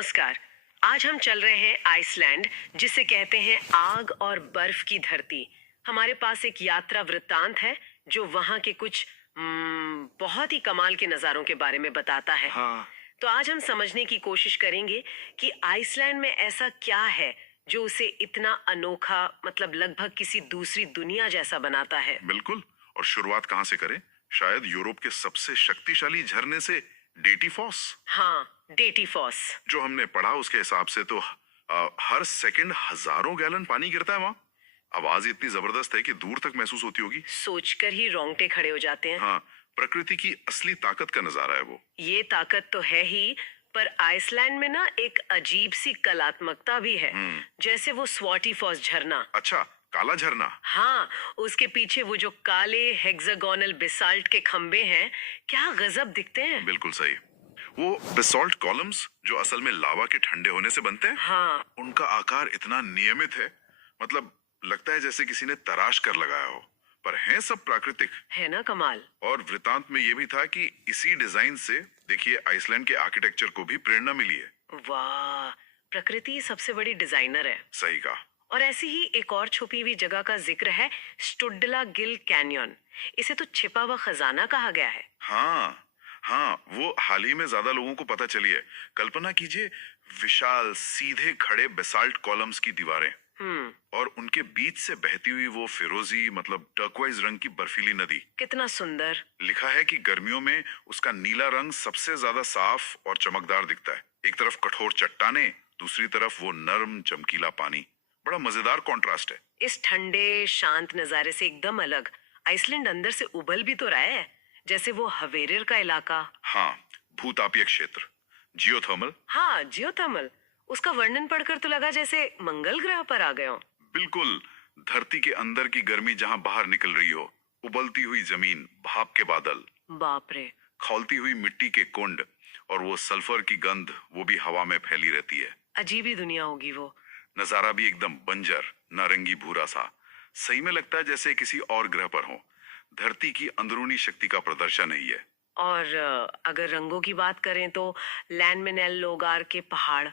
नमस्कार। आज हम चल रहे हैं आइसलैंड, जिसे कहते हैं आग और बर्फ की धरती। हमारे पास एक यात्रा वृत्तांत है जो वहाँ के कुछ बहुत ही कमाल के नज़ारों के बारे में बताता है। हाँ। तो आज हम समझने की कोशिश करेंगे कि आइसलैंड में ऐसा क्या है जो उसे इतना अनोखा, मतलब लगभग किसी दूसरी दुनिया जैसा बनाता है। बिल्कुल। और शुरुआत कहाँ से करें? शायद यूरोप के सबसे शक्तिशाली झरने से, डेटीफॉस। हाँ, डेटीफॉस। जो हमने पढ़ा उसके हिसाब से तो हर सेकंड हजारों गैलन पानी गिरता है वहाँ। आवाज इतनी जबरदस्त है कि दूर तक महसूस होती होगी। सोचकर ही रोंगटे खड़े हो जाते हैं। हाँ, प्रकृति की असली ताकत का नजारा है वो। ये ताकत तो है ही, पर आइसलैंड में ना एक अजीब सी कलात्मकता भी है। जैसे वो स्वाटी फॉल्स झरना। अच्छा, काला झरना। हाँ, उसके पीछे वो जो काले हेक्सागोनल बेसाल्ट के खंबे हैं, क्या गजब दिखते हैं। बिल्कुल सही। वो बेसॉल्ट कॉलम्स जो असल में लावा के ठंडे होने से बनते हैं। हाँ, उनका आकार इतना नियमित है, मतलब लगता है जैसे किसी ने तराश कर लगाया हो। पर हैं सब प्राकृतिक। है ना कमाल। और वृतांत में ये भी था कि इसी डिजाइन से देखिए आइसलैंड के आर्किटेक्चर को भी प्रेरणा मिली है। वाह, प्रकृति सबसे बड़ी डिजाइनर है। सही कहा। और ऐसी ही एक और छुपी हुई जगह का जिक्र है, स्टुडला गिल कैनियन। इसे तो छिपा हुआ खजाना कहा गया है। हाँ हाँ, वो हाल ही में ज्यादा लोगों को पता चली है। कल्पना कीजिए, विशाल सीधे खड़े बेसाल्ट कॉलम्स की दीवारें और उनके बीच से बहती हुई वो फिरोजी, मतलब टर्क्वाइज रंग की बर्फीली नदी। कितना सुंदर। लिखा है कि गर्मियों में उसका नीला रंग सबसे ज्यादा साफ और चमकदार दिखता है। एक तरफ कठोर चट्टाने, दूसरी तरफ वो नरम चमकीला पानी। बड़ा मजेदार कॉन्ट्रास्ट है। इस ठंडे शांत नजारे से एकदम अलग आइसलैंड अंदर से उबल भी तो रहा है, जैसे वो हवेरिर का इलाका। हाँ, भूतापीय क्षेत्र, जियोथर्मल। हाँ, जियोथर्मल। उसका वर्णन पढ़कर तो लगा जैसे मंगल ग्रह पर आ गए हो। बिल्कुल, धरती के अंदर की गर्मी जहाँ बाहर निकल रही हो। उबलती हुई जमीन, भाप के बादल, बाप रे। खौलती हुई मिट्टी के कुंड, और वो सल्फर की गंध, वो भी हवा में फैली रहती है। अजीब ही दुनिया होगी वो। नजारा भी एकदम बंजर, नारंगी भूरा सा। सही में लगता है जैसे किसी और ग्रह पर हो। धरती की अंदरूनी शक्ति का प्रदर्शन है ये। और अगर रंगों की बात करें तो लैंडमिनेल लोगार के पहाड़,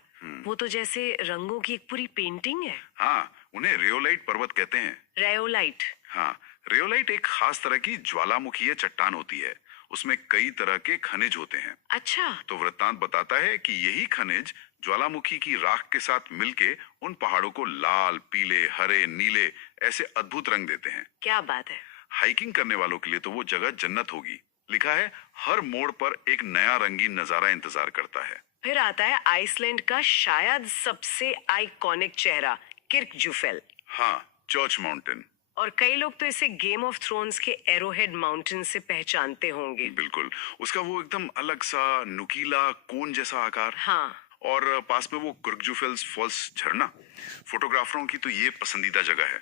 वो तो जैसे रंगों की एक पूरी पेंटिंग है। हाँ, उन्हें रियोलाइट पर्वत कहते हैं। रेयोलाइट। हाँ, रियोलाइट एक खास तरह की ज्वालामुखीय चट्टान होती है। उसमें कई तरह के खनिज होते हैं। अच्छा। तो वृत्तांत बताता है कि यही खनिज ज्वालामुखी की राख के साथ मिलके उन पहाड़ों को लाल, पीले, हरे, नीले ऐसे अद्भुत रंग देते हैं। क्या बात है। हाइकिंग करने वालों के लिए तो वो जगह जन्नत होगी। लिखा है हर मोड़ पर एक नया रंगीन नजारा इंतजार करता है। फिर आता है आइसलैंड का शायद सबसे आइकॉनिक चेहरा, किर्कजुफेल। हाँ, चर्च माउंटेन। और कई लोग तो इसे गेम ऑफ थ्रोन्स के एरोहेड माउंटेन से पहचानते होंगे। बिल्कुल, उसका वो एकदम अलग सा नुकीला कोन जैसा आकार। हाँ। और पास में वो कुर्कजुफेल्स फॉल्स झरना। फोटोग्राफरों की तो ये पसंदीदा जगह है।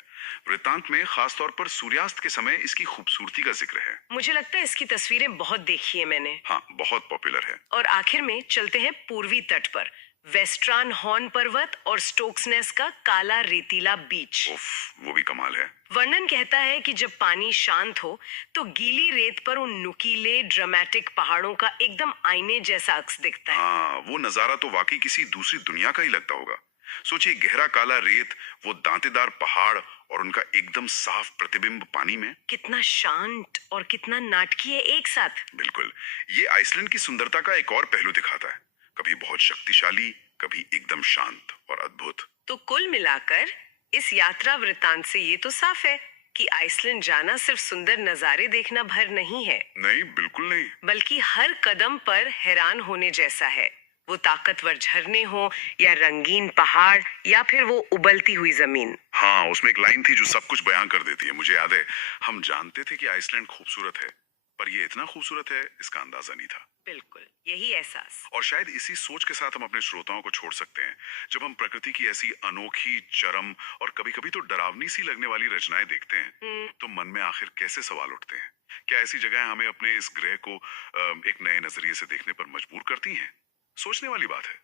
वृत्तांत में खास तौर पर सूर्यास्त के समय इसकी खूबसूरती का जिक्र है। मुझे लगता है इसकी तस्वीरें बहुत देखी है मैंने। हाँ, बहुत पॉपुलर है। और आखिर में चलते हैं पूर्वी तट पर, वेस्ट्रान हॉर्न पर्वत और स्टोक्सनेस का काला रेतीला बीच। उफ, वो भी कमाल है। वर्णन कहता है कि जब पानी शांत हो तो गीली रेत पर उन नुकीले ड्रामेटिक पहाड़ों का एकदम आईने जैसा अक्स दिखता है। हाँ, वो नजारा तो वाकई किसी दूसरी दुनिया का ही लगता होगा। सोचिए, गहरा काला रेत, वो दांतेदार पहाड़ और उनका एकदम साफ प्रतिबिंब पानी में। कितना शांत और कितना नाटकीय एक साथ। बिल्कुल, ये आइसलैंड की सुंदरता का एक और पहलू दिखाता है। कभी बहुत शक्तिशाली, कभी एकदम शांत और अद्भुत। तो कुल मिलाकर इस यात्रा वृत्तांत से ये तो साफ है कि आइसलैंड जाना सिर्फ सुंदर नजारे देखना भर नहीं है। नहीं, बिल्कुल नहीं। बल्कि हर कदम पर हैरान होने जैसा है। वो ताकतवर झरने हो या रंगीन पहाड़ या फिर वो उबलती हुई जमीन। हाँ, उसमें एक लाइन थी जो सब कुछ बयां कर देती है। मुझे याद है, हम जानते थे कि आइसलैंड खूबसूरत है, पर ये इतना खूबसूरत है इसका अंदाजा नहीं था। बिल्कुल, यही एहसास। और शायद इसी सोच के साथ हम अपने श्रोताओं को छोड़ सकते हैं। जब हम प्रकृति की ऐसी अनोखी, चरम और कभी-कभी तो डरावनी सी लगने वाली रचनाएं देखते हैं, तो मन में आखिर कैसे सवाल उठते हैं? क्या ऐसी जगहें हमें अपने इस ग्रह को एक नए नजरिए से देखने पर मजबूर करती हैं? सोचने वाली बात है।